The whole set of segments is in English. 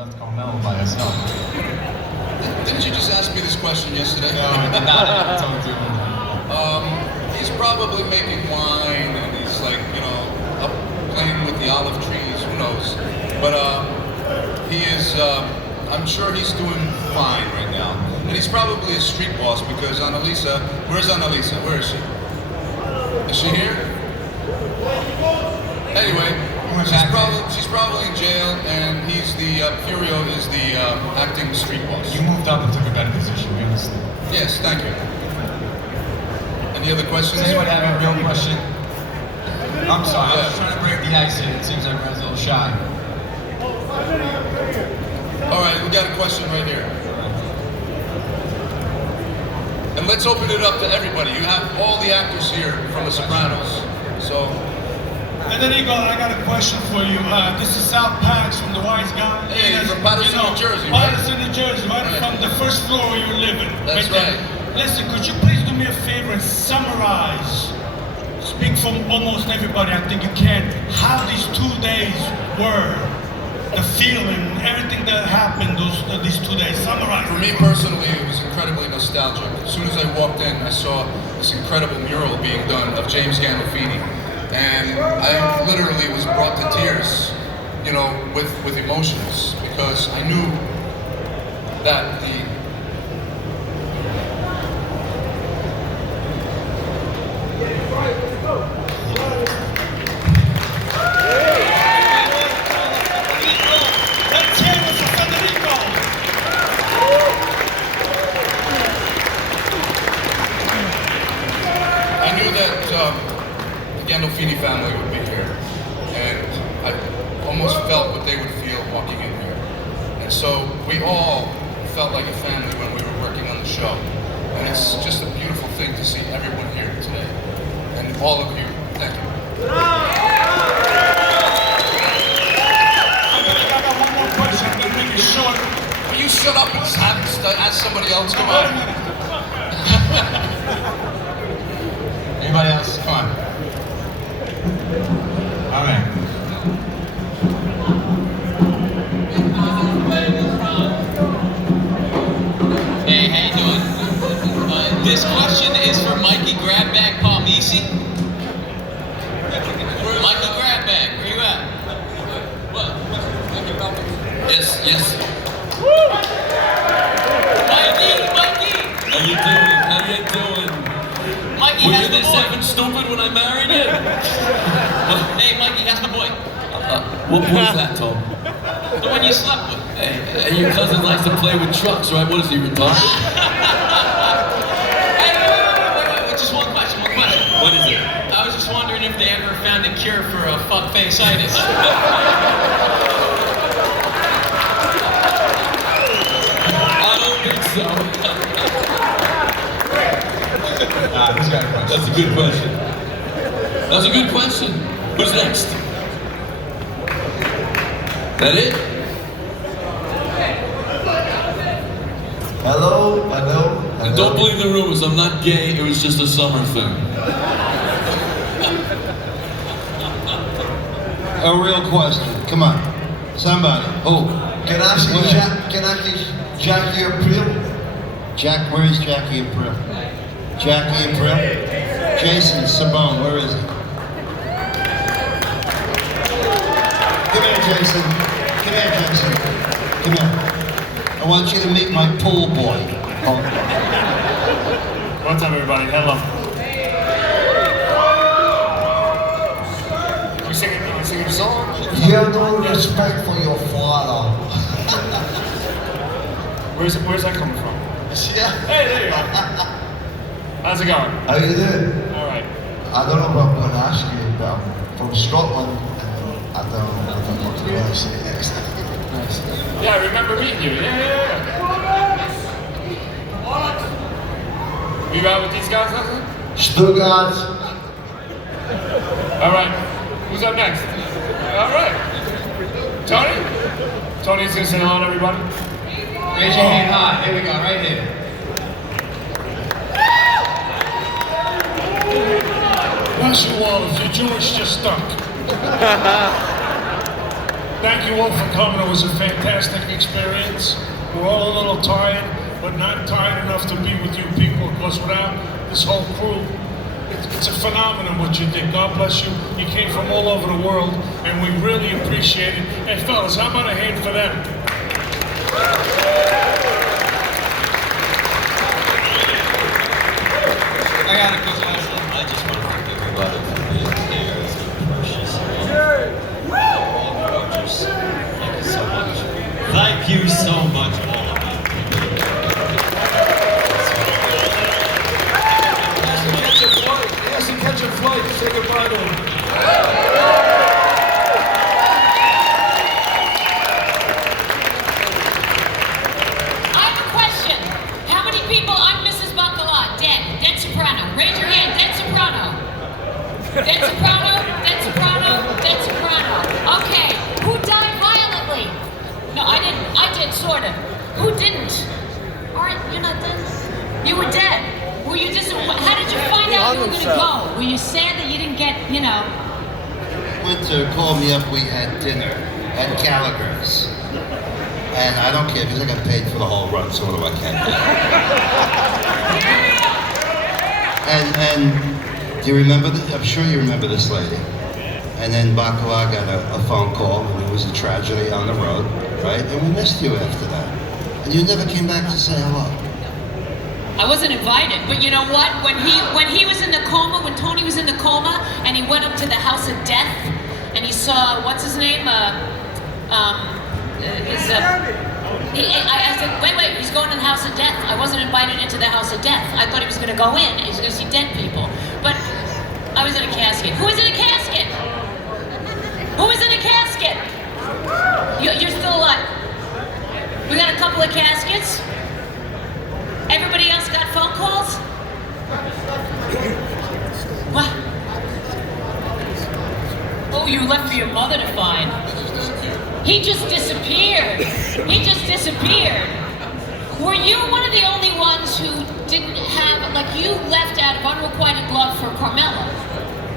left Carmelo by herself. Didn't you just ask me this question yesterday? No, I did not. I told you. He's probably making wine and he's like, you know, up playing with the olive trees, who knows. But he is, I'm sure he's doing fine right now. And he's probably a street boss because Annalisa, where's Annalisa? Where is she? Is she here? Anyway, she's probably in jail and he's the, Furio is the acting street boss. You moved up and took a better position, we understand. Yes, thank you. Any other questions? Does anyone have a real question? I'm sorry, I was trying to break the ice here. It seems everyone's a little shy. All right, we got a question right here. And let's open it up to everybody. You have all the actors here from The Sopranos. So. Federico, I got a question for you. This is South Patch from the Wise Guy. Hey, you're from Patterson, New Jersey, right? Patterson, New Jersey, right from the first floor where you're living. That's right. Listen, could you please do me a favor and summarize, speak from almost everybody, I think you can, how these 2 days were, the feeling, everything that happened these 2 days. Summarize. For me personally, it was incredibly nostalgic. As soon as I walked in, I saw this incredible mural being done of James Gandolfini. And I literally was brought to tears, you know, with emotions, because I knew that the Gandolfini family would be here, and I almost felt what they would feel walking in here. And so we all felt like a family when we were working on the show. And it's just a beautiful thing to see everyone here today. And all of you, thank you. I got one more question, I'm gonna make it short. Will you shut up and ask somebody else? Come on. Anybody else? Come on. All right. Hey, how you doing? This question is for Mikey Grabbag Palmisi. Mikey Grabbag, where you at? What? Yes, yes. Mikey! How you doing? How you doing? Mikey Were has you the this boy. effing stupid when I married you? Hey, Mikey has the boy. What was that, Tom? The one you slept with. Hey, your cousin likes to play with trucks, right? What is he, retarded? Hey, wait, just one question. What is it? I was just wondering if they ever found a cure for fuckface-itis. I don't think so. Who's got a question? That's a good question. That's a good question. Who's next? That it? Hello. And don't believe the rumors. I'm not gay. It was just a summer thing. A real question. Come on. Somebody. Oh, Can I see Jackie April? Jack, where is Jackie April? Jackie April? Jason Sabone, where is he? Come here, Jason. Come here, Jason. Come here. I want you to meet my pool boy. What's up, everybody? Hello. You singing a song? You have no respect for your father. Where's that coming from? Yeah. Hey, there you go. How's it going? How you doing? All right. I don't know what I'm going to ask you about. From Scotland, I don't know what I'm going to say next. Nice. Yeah, I remember meeting you. Yeah. Were you out with these guys last night? Stuttgart. All right. Who's up next? All right. Tony? Tony's gonna say hello to everybody. Raise your hand high. Here we go, right here. Bless you all, if you're Jewish, just stunk. Thank you all for coming. It was a fantastic experience. We're all a little tired, but not tired enough to be with you people, because without this whole crew, it's a phenomenon what you did. God bless you. You came from all over the world, and we really appreciate it. And fellas, how about a hand for them? I got a quick question. I just want to thank everybody for being here. It's been precious. All gorgeous. Thank you so much. Thank you so much, all of you. He has to catch a flight. Say goodbye to him. I have a question. How many people, I'm Mrs. Bacala, dead soprano. Raise your hand, dead soprano. Dead soprano, dead soprano, dead soprano. Okay, who died violently? No, I didn't. I did, sort of. Who didn't? All right, you're not dead. You were dead. Were you just, how did you find out you were going to go? Were you sad that you didn't get, you know? Winter called me up, we had dinner at Gallagher's. And I don't care because I got paid for the whole run, so what do I care? And do you remember this? I'm sure you remember this lady. And then Bacala got a phone call, and it was a tragedy on the road, right? And we missed you after that. And you never came back to say hello. I wasn't invited, but you know what? When he was in the coma, when Tony was in the coma, and he went up to the house of death, and he saw, what's his name? I said, wait, he's going to the house of death. I wasn't invited into the house of death. I thought he was going to go in. He was going to see dead people. But I was in a casket. Who was in a casket? Who was in a casket? You're still alive. We got a couple of caskets. Everybody else got phone calls? What? Oh, you left for your mother to find. He just disappeared. He just disappeared. Were you one of the only ones who didn't have, like you left out of unrequited love for Carmela?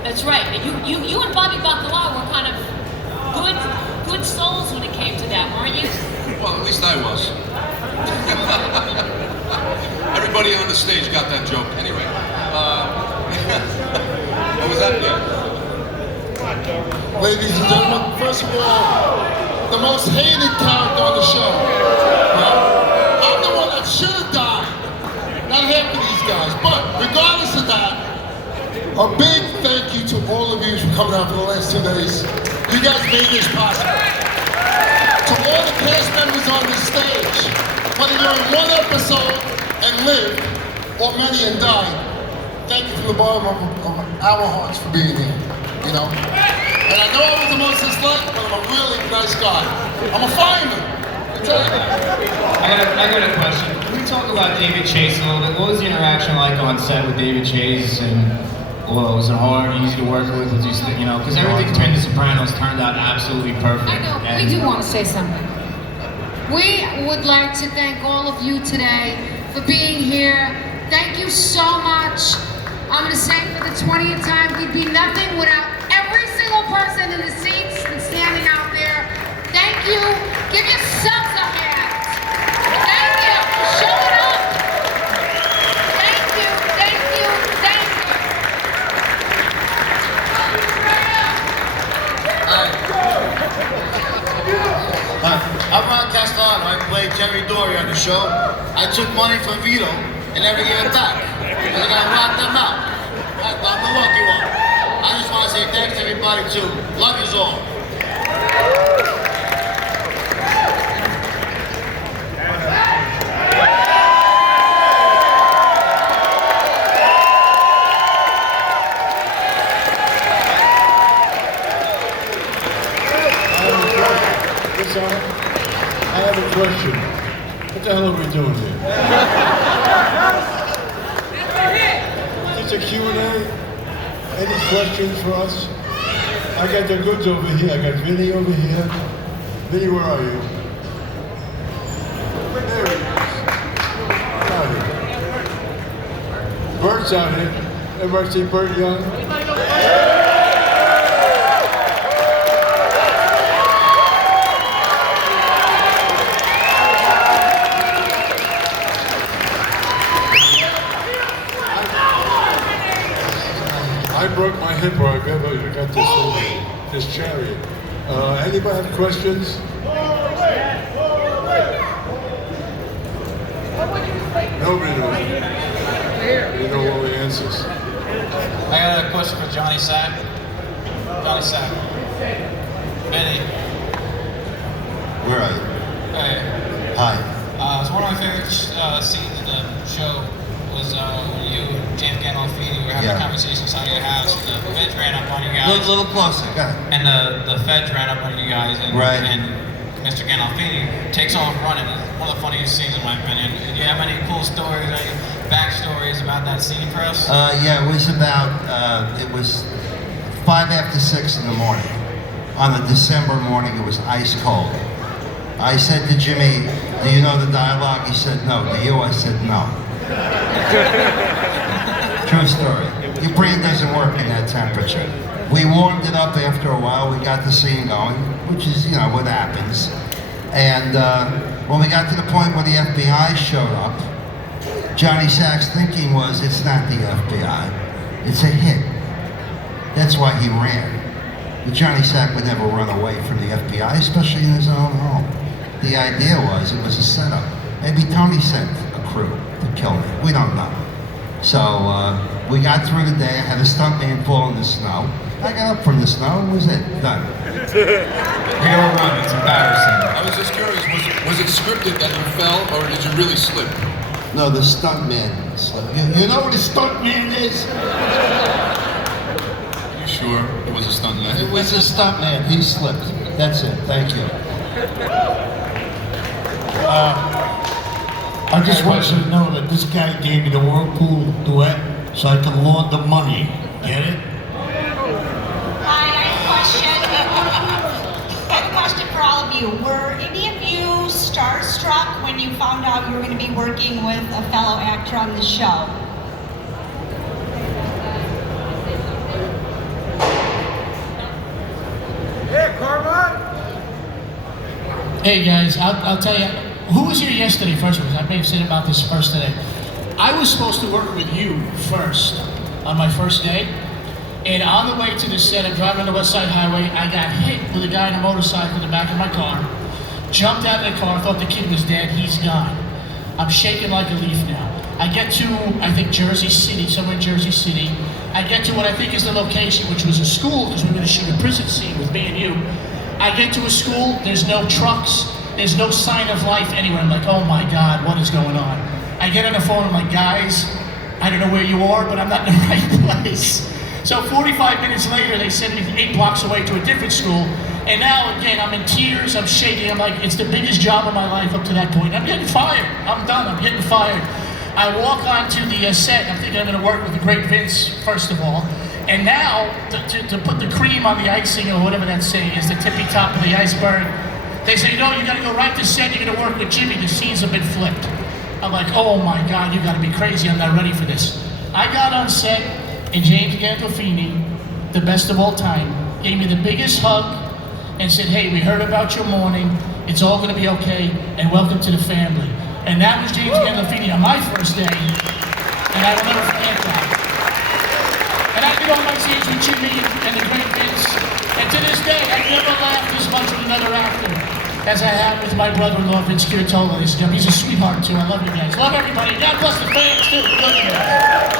That's right. You and Bobby Bacala were kind of good souls when it came to that, weren't you? Well, at least I was. Everybody on the stage got that joke. Anyway, what was that? Yeah. Ladies and gentlemen, first of all, the most hated character on the show. Right? I'm the one that should have died. Not here for these guys. But regardless of that, a big thank you to all of you for coming out for the last 2 days. You guys made this possible. To all the cast members on the stage, whether you're in one episode and lived, or many and died, thank you from the bottom of our hearts for being here, you know? And I know I was the most disliked, but I'm a really nice guy. I'm a fireman. I got a question. Can we talk about David Chase a little bit? What was the interaction like on set with David Chase? And well, was it hard, easy to work with? Was just, you know, because everything between The Sopranos turned out absolutely perfect. I know. We do want to say something. We would like to thank all of you today for being here. Thank you so much. I'm going to say for the 20th time, we'd be nothing without every single person in the seats and standing out there. Thank you. Give yourselves a hand. Thank you for showing up. Thank you, thank you, thank you. Hi, I'm Ron Castellano. I played Jerry Dory on the show. I took money from Vito and never gave it back. And I got locked them out. I'm the lucky one. I just want to say thanks to everybody too. Love yous all. I have a question. What the hell are we doing here? Is this a Q&A? Any questions for us? I got the goods over here. I got Vinny over here. Vinny, where are you? There he is. Out here. Bert's out here. Everybody see Bert Young? Park, everybody got this chariot. Anybody have questions? Nobody knows. You know all the answers. I got a question for Johnny Sack. Johnny Sack. Benny. Where are you? Hey. Hi. So one of my favorite scenes in the show was when you and James Gandolfini were having a conversation inside your house, and the feds ran up on you guys. A little closer, go ahead. And the feds ran up on you guys, and, and Mr. Gandolfini takes off running. It's one of the funniest scenes in my opinion. Do you have any cool stories, any backstories about that scene for us? Yeah, it was about, it was 5 after 6 in the morning. On a December morning, it was ice cold. I said to Jimmy, do you know the dialogue? He said, no. Do you? I said, no. True story. Your brain doesn't work in that temperature. We warmed it up after a while. We got the scene going, which is, you know, what happens. And when we got to the point where the FBI showed up, Johnny Sack's thinking was, it's not the FBI. It's a hit. That's why he ran. But Johnny Sack would never run away from the FBI, especially in his own home. The idea was, it was a setup. Maybe Tony sent a crew to kill me. We don't know. So we got through the day. I had a stuntman fall in the snow. I got up from the snow and was it. Done. Hero run, it's embarrassing. I was just curious, was it scripted that you fell, or did you really slip? No, the stuntman slipped. You know what a stuntman is? Are you sure it was a stuntman? It was a stuntman. He slipped. That's it. Thank you. I just want you to know that this guy gave me the Whirlpool duet so I can launder money. Get it? I have a question for all of you. Were any of you starstruck when you found out you were going to be working with a fellow actor on the show? Yeah, Carmine. Hey guys, I'll tell you, who was here yesterday first? I may have said about this first today. I was supposed to work with you first on my first day, and on the way to the set, I'm driving on the West Side Highway, I got hit with a guy on a motorcycle in the back of my car, jumped out of the car, thought the kid was dead, he's gone. I'm shaking like a leaf now. I get to, I think, Jersey City, somewhere in Jersey City. I get to what I think is the location, which was a school, because we were going to shoot a prison scene with me and you. I get to a school, there's no trucks, there's no sign of life anywhere. I'm like, oh my God, what is going on? I get on the phone, I'm like, guys, I don't know where you are, but I'm not in the right place. So 45 minutes later, they send me 8 blocks away to a different school. And now, again, I'm in tears, I'm shaking. I'm like, it's the biggest job of my life up to that point. I'm getting fired. I'm done, I'm getting fired. I walk onto the set, I'm thinking I'm gonna work with the great Vince, first of all. And now, to put the cream on the icing, or whatever that saying is, the tippy top of the iceberg, they say, no, you gotta go right to set, you're gonna work with Jimmy, the scenes have been flipped. I'm like, oh my God, you gotta be crazy, I'm not ready for this. I got on set, and James Gandolfini, the best of all time, gave me the biggest hug, and said, hey, we heard about your morning, it's all gonna be okay, and welcome to the family. And that was James Gandolfini on my first day, and I will never forget that. And I did all my scenes with Jimmy and the great Vince, and to this day, I've never laughed as much with another actor as I have with my brother-in-law, Vince Curatola. He's a sweetheart too, I love you guys. Love everybody, God bless the fans too, love you guys.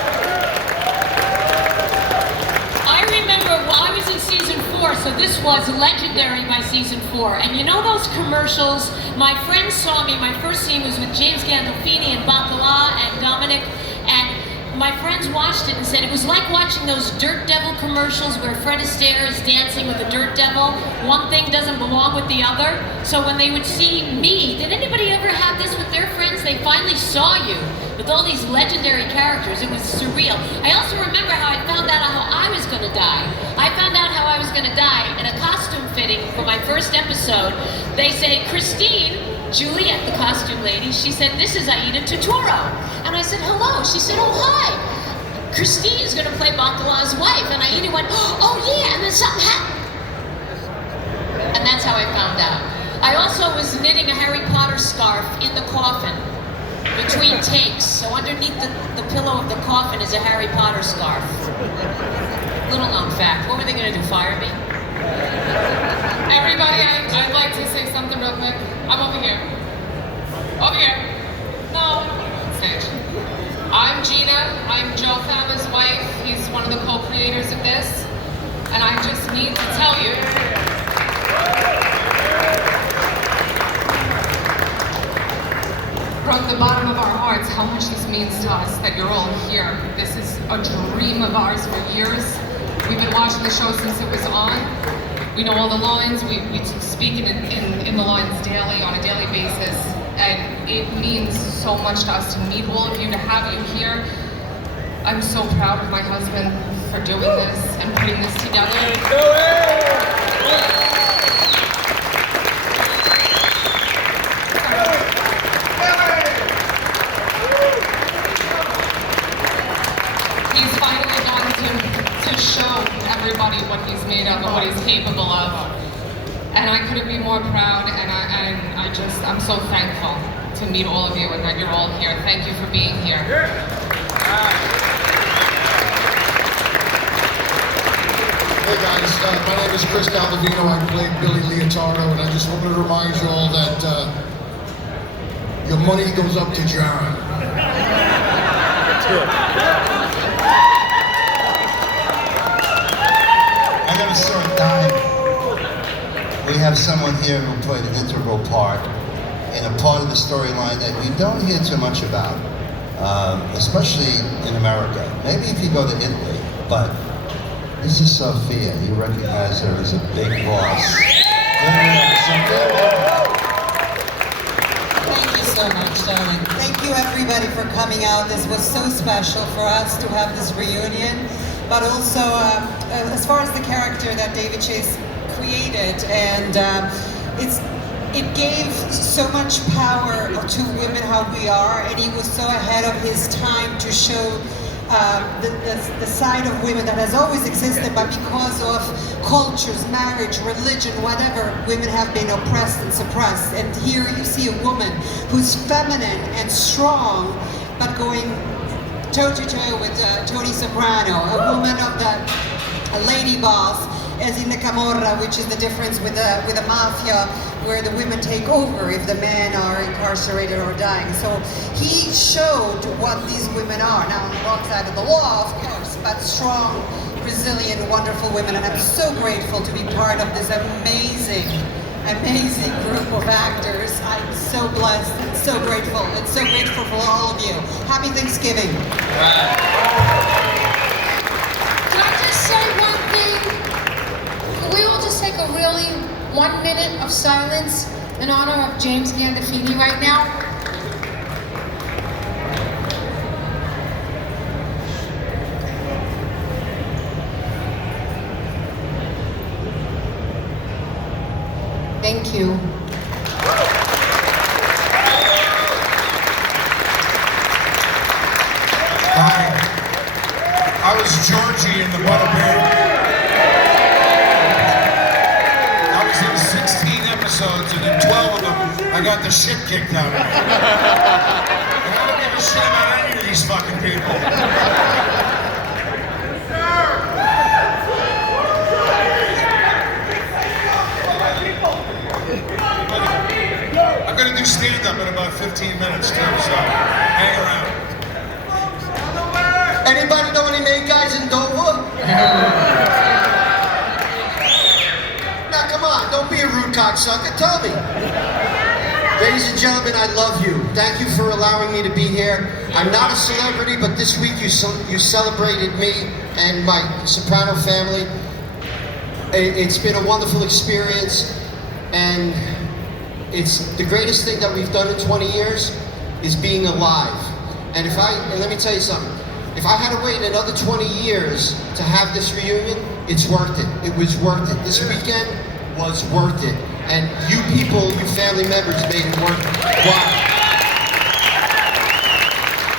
I remember I was in season 4, so this was legendary by season 4. And you know those commercials? My friends saw me, my first scene was with James Gandolfini and Bacala and Dominic, and my friends watched it and said it was like watching those Dirt Devil commercials where Fred Astaire is dancing with the Dirt Devil. One thing doesn't belong with the other. So when they would see me, did anybody ever have this with their friends? They finally saw you with all these legendary characters. It was surreal. I also remember how I found out how I was going to die. I found out how I was going to die in a costume fitting for my first episode. They say, Christine, Juliet, the costume lady, she said, this is Aida Totoro. And I said, hello. She said, oh, hi. Christine is going to play Bacala's wife. And Aida went, oh, yeah, and then something happened. And that's how I found out. I also was knitting a Harry Potter scarf in the coffin between takes. So underneath the pillow of the coffin is a Harry Potter scarf. Little known fact, what were they gonna do, fire me? Everybody, I'd like to say something real quick. I'm over here. Over here. No, stage. I'm Gina. I'm Joe Fama's wife. He's one of the co-creators of this. And I just need to tell you, from the bottom of our hearts, how much this means to us that you're all here. This is a dream of ours for years. We've been watching the show since it was on. We know all the lines. We speak in the lines daily, on a daily basis. And it means so much to us to meet all of you, to have you here. I'm so proud of my husband for doing this and putting this together. He's finally gotten to show everybody what he's made of and what he's capable of. And I couldn't be more proud, and I'm so thankful to meet all of you and that you're all here. Thank you for being here. Hey guys, my name is Chris Calvino. I played Billy Leotardo, and I just wanted to remind you all that your money goes up to John. I gotta start dying. We have someone here who played an integral part in a part of the storyline that we don't hear too much about, especially in America. Maybe if you go to Italy, but this is Sophia. You recognize her as a big boss. Thank you so much, darling. Thank you everybody for coming out. This was so special for us to have this reunion. But also, as far as the character that David Chase created, and it gave so much power to women how we are, and he was so ahead of his time to show the side of women that has always existed, but because of cultures, marriage, religion, whatever, women have been oppressed and suppressed. And here you see a woman who's feminine and strong, but going toe-to-toe with Tony Soprano, a woman of a lady boss, as in the Camorra, which is the difference with the mafia, where the women take over if the men are incarcerated or dying. So he showed what these women are. Now on the wrong side of the law, of course, but strong, resilient, wonderful women. And I'm so grateful to be part of this amazing group of actors. I'm so blessed and so grateful. And so grateful for all of you. Happy Thanksgiving. Can I just say one thing? Can we all just take a really 1 minute of silence in honor of James Gandolfini right now? Thank you. Hi. I was Georgie in the Butterbeer. I was in 16 episodes, and in 12 of them, I got the shit kicked out of me. And I don't give a shit about any of these fucking people. I'm gonna do stand-up in about 15 minutes too, so hang around. Anybody know any main guys in Dover? Now come on, don't be a rude cocksucker, tell me. Ladies and gentlemen, I love you. Thank you for allowing me to be here. I'm not a celebrity, but this week you celebrated me and my Soprano family. It's been a wonderful experience, and it's the greatest thing that we've done in 20 years is being alive. And let me tell you something. If I had to wait another 20 years to have this reunion, it's worth it. It was worth it. This weekend was worth it. And you people, you family members made it worth it. Wow.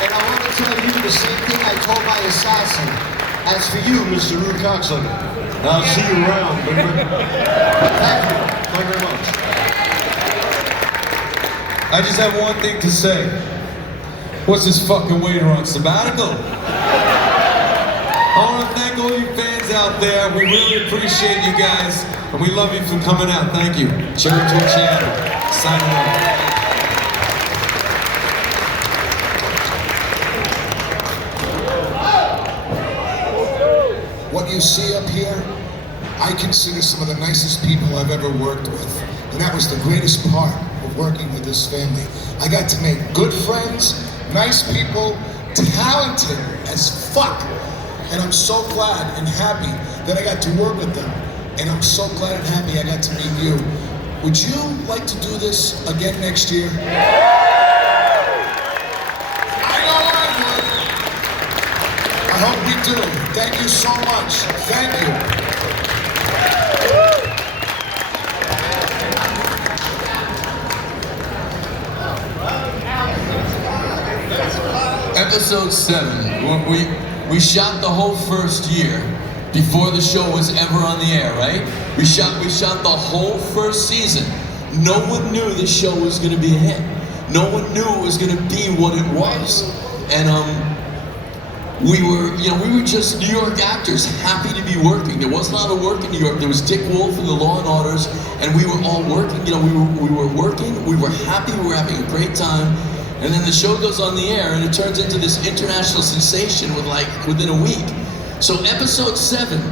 And I want to tell you the same thing I told my assassin. As for you, Mr. Rude Cocksucker, I'll see you around, baby. Thank you. Thank you very much. I just have one thing to say. What's this fucking waiter on sabbatical? I want to thank all you fans out there. We really appreciate you guys, and we love you for coming out. Thank you. Cherry Torchiano, signing off. What you see up here, I consider some of the nicest people I've ever worked with. And that was the greatest part of working with this family. I got to make good friends, nice people, talented as fuck. And I'm so glad and happy that I got to work with them. And I'm so glad and happy I got to meet you. Would you like to do this again next year? I hope we do. Thank you so much. Thank you. Episode 7. We shot the whole first year before the show was ever on the air, right? We shot the whole first season. No one knew the show was going to be a hit. No one knew it was going to be what it was. And we were just New York actors, happy to be working. There wasn't a lot of work in New York. There was Dick Wolf and the Law and Orders, and we were all working. We were working. We were happy. We were having a great time. And then the show goes on the air, and it turns into this international sensation within a week. So episode 7,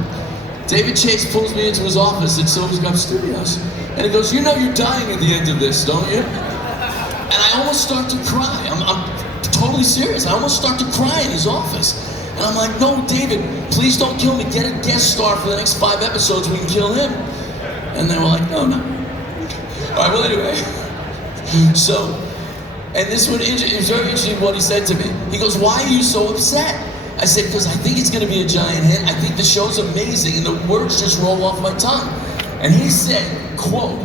David Chase pulls me into his office at SopranosCon Studios, and he goes, "You know you're dying at the end of this, don't you?" And I almost start to cry. I'm totally serious. I almost start to cry in his office. And I'm like, "No, David, please don't kill me. Get a guest star for the next 5 episodes. We can kill him." And they were like, "No, no." All right, well, anyway. So, and this one, it was very interesting what he said to me. He goes, "Why are you so upset?" I said, "Because I think it's going to be a giant hit. I think the show's amazing, and the words just roll off my tongue." And he said, quote,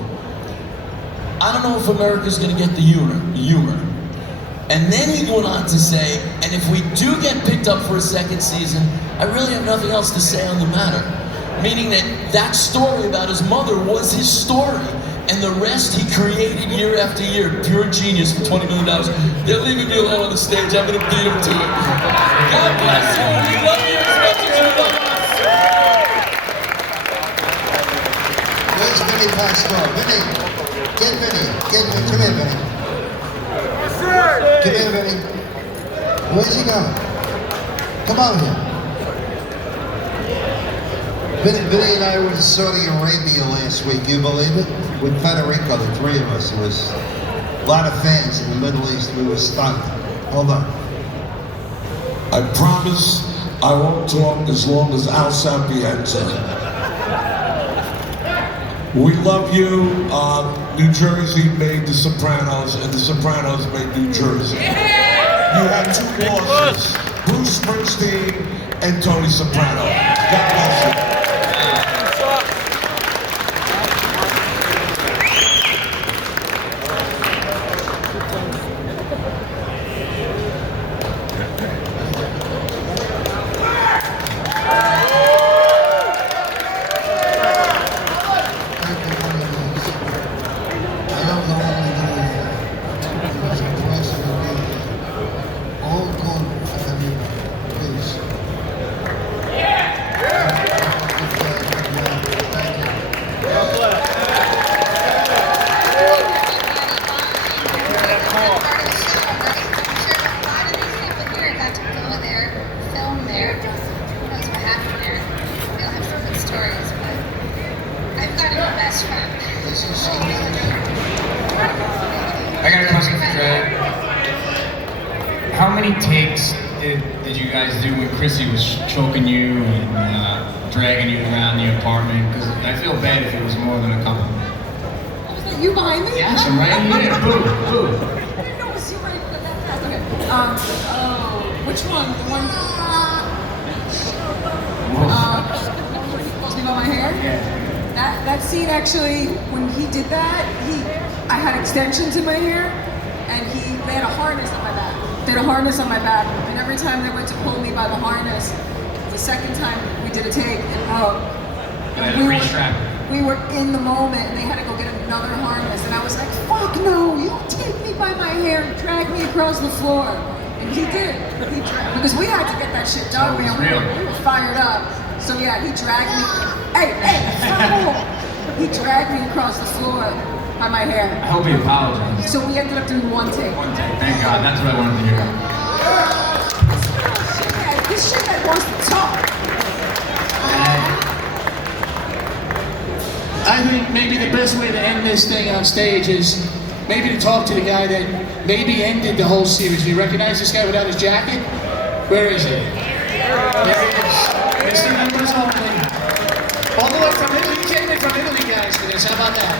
"I don't know if America's going to get the humor. And then he went on to say, "And if we do get picked up for a second season, I really have nothing else to say on the matter." Meaning that story about his mother was his story. And the rest he created year after year. Pure genius for $20 million. They're leaving me alone on the stage. I'm going to beat him to it. God bless you. We love you as much as you love us. Where's Vinny Pastor? Vinny. Get Vinny. Come here, Vinny. Come here, Vinny. Where's he going? Come on here. Vinny and I were in Saudi Arabia last week. You believe it? With Federico, the 3 of us. There was a lot of fans in the Middle East. We were stunned. Hold on. I promise I won't talk as long as Al Sapienza. We love you. New Jersey made The Sopranos, and The Sopranos made New Jersey. You had 2 bosses, Bruce Springsteen and Tony Soprano. God bless you. I got a question for Dre. How many takes did you guys do when Chrissy was choking you and dragging you around the apartment? Because I feel bad if it was more than a couple. Was that you behind me? Yes, I'm right here. Boo, boo. I didn't know it was you right that fast. Okay. Which one? The one supposed to be about my hair? Yeah. That scene actually, when he did that, I had extensions in my hair, and they had a harness on my back. They had a harness on my back, and every time they went to pull me by the harness, the second time we did a take, it broke. We were in the moment, and they had to go get another harness, and I was like, "Fuck no! You take me by my hair and drag me across the floor." And He did. Because we had to get that shit done, So it was man. real. We were fired up. So yeah, he dragged me. Hey, he dragged me across the floor by my hair. I hope he apologized. So we ended up doing one take. One take. Thank God. That's what I wanted to hear. This shit that wants to talk. I think maybe the best way to end this thing on stage is maybe to talk to the guy that maybe ended the whole series. Do you recognize this guy without his jacket? Where is he? There he is. Mr. Members Only. All the way from Italy. You came in from Italy, guys, for this. How about that?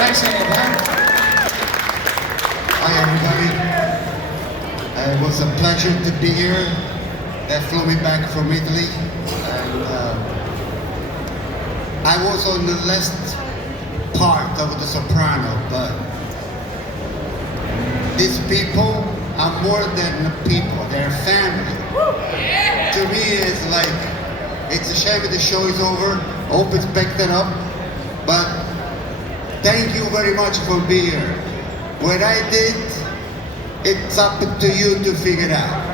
Nice hand, huh? Hi everybody. It was a pleasure to be here. They flew me back from Italy, and I was on the last part of The Soprano, but these people are more than people, they're family. To me, it's like, it's a shame that the show is over. I hope it's backed it up, but thank you very much for being here. What I did, it's up to you to figure it out.